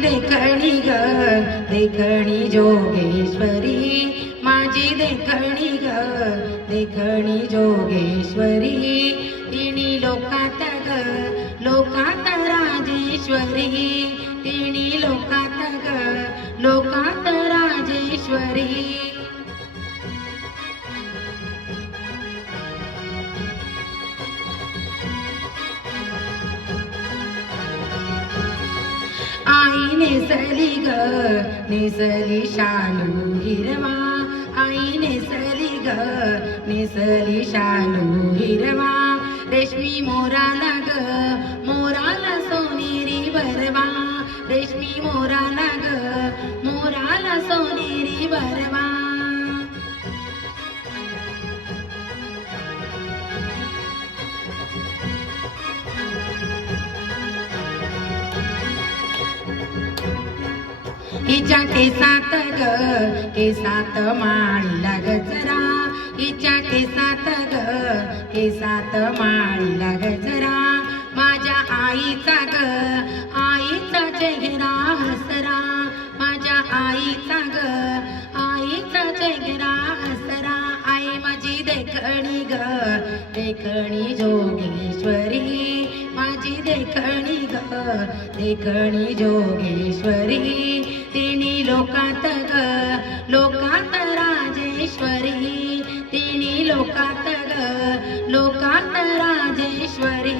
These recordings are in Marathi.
देखणी ग देखणी जोगेश्वरी, माझी देखणी ग देखणी जोगेश्वरी, तिणी लोकात ग लोकात राजेश्वरी, तिणी लोकात ग लोकात राजेश्वरी. आई नेसली ग नेसली शालू हिरवा, आई नेसली ग नेसली शालू हिरवा, रेशमी मोराला ग मोराला सोनेरी बरवा, रेशमी मोराला ग मोराला सोनेरी बरवा. हिच्या केसात ग केसात माळीला गजरा, हिच्या केसात ग केसात माळीला गजरा, माझ्या आईचा ग आईचा चेहरा हसरा, माझ्या आईचा ग आईचा चेहरा हसरा. आई माझी देखणी ग देखणी जोगेश्वरी, माझी देखणी ग देखणी जोगेश्वरी, तिणी लोकात ग लोकात राजेश्वरी, तिणी लोकात ग लोकात राजेश्वरी.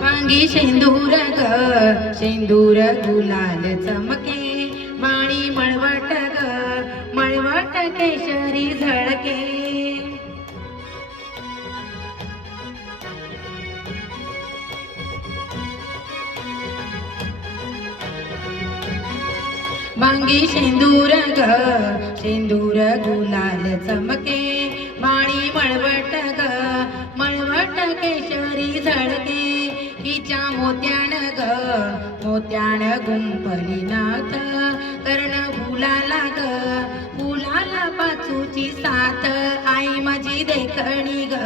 वांगी शेंदूर ग शेंदूर गुलाल चमके, माळी मळवट ग मळवट केशरी झळके, वांगी शेंदूर ग शेंदूर गुलाल चमके, माळी मळवट ग मळवट केशरी झळके, हिच्या मोत्यान ग मोत्यान गुंफली नाथ, कर्ण फुलाला ग फुलाला पाचूची साथ. आई माझी देखणी ग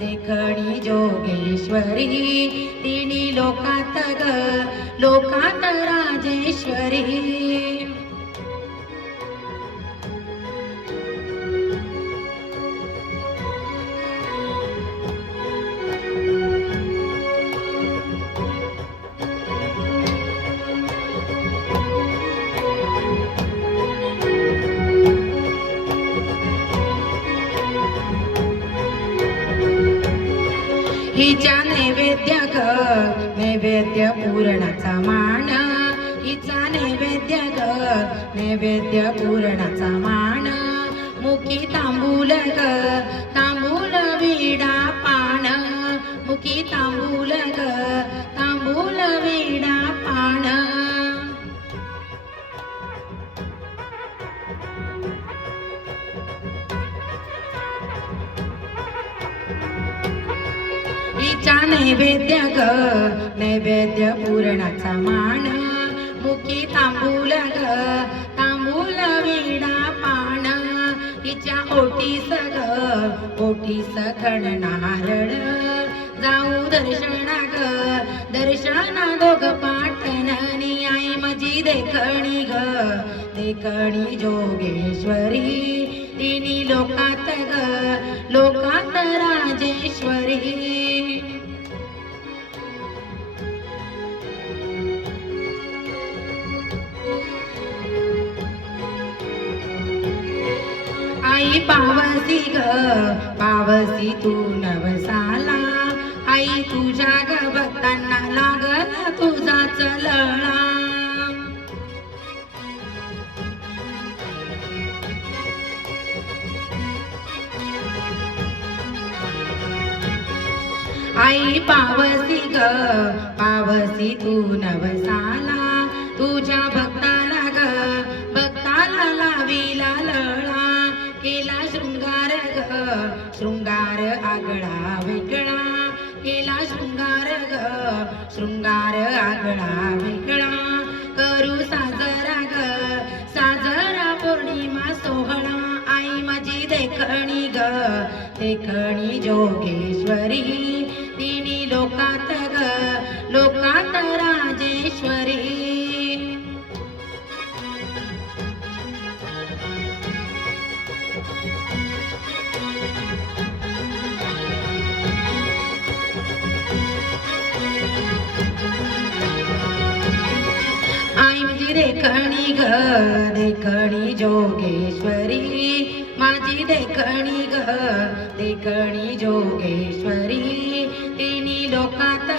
देखणी जोगेश्वरी, तिणी लोकात ग लोकात राजेश्वरी. हिच्या नैवेद्य ग नैवेद्य पूर्णाचा मान, हिचा नैवेद्य ग नैवेद्य पूर्णाचा मान, मुखी तांबूल ग तांबूल विडा पान, मुखी तांबूल ग तांबूल विडा पान. हिच्या नैवेद्य ग नैवेद्य पूर्णाचा मान, मुखी तांबूल ग तांबूल विडा पान, हिच्या ओटीस ग ओटीस खणनारळ, जाऊ दर्शना ग दर्शना दोघ पाठणनी. आई माझी देखणी ग देखणी जोगेश्वरी, तिणी लोकात ग लोकात राजेश्वरी. आई पावसी ग पावसी तू नवसाला, आई तुझ्या ग भक्तांना लागला तुझाच लळा. आई पावसी ग पावसी तू नवसाला, तुझ्या भक्ताला ग भक्ताला लाविला लळा, केला शृंगार ग शृंगार आगळा वेगळा, केला शृंगार ग शृंगार आगळा वेगळा, करू साजरा ग साजरा पौर्णिमा सोहळा. आई माझी जोगेश्वरी तिन्ही लोकात ग लोकात राजेश्वरी. आई माझी देखणी ग देखणी जोगेश्वरी माझी देखणी ग देखणी जोगेश्वरी तिन्ही लोकात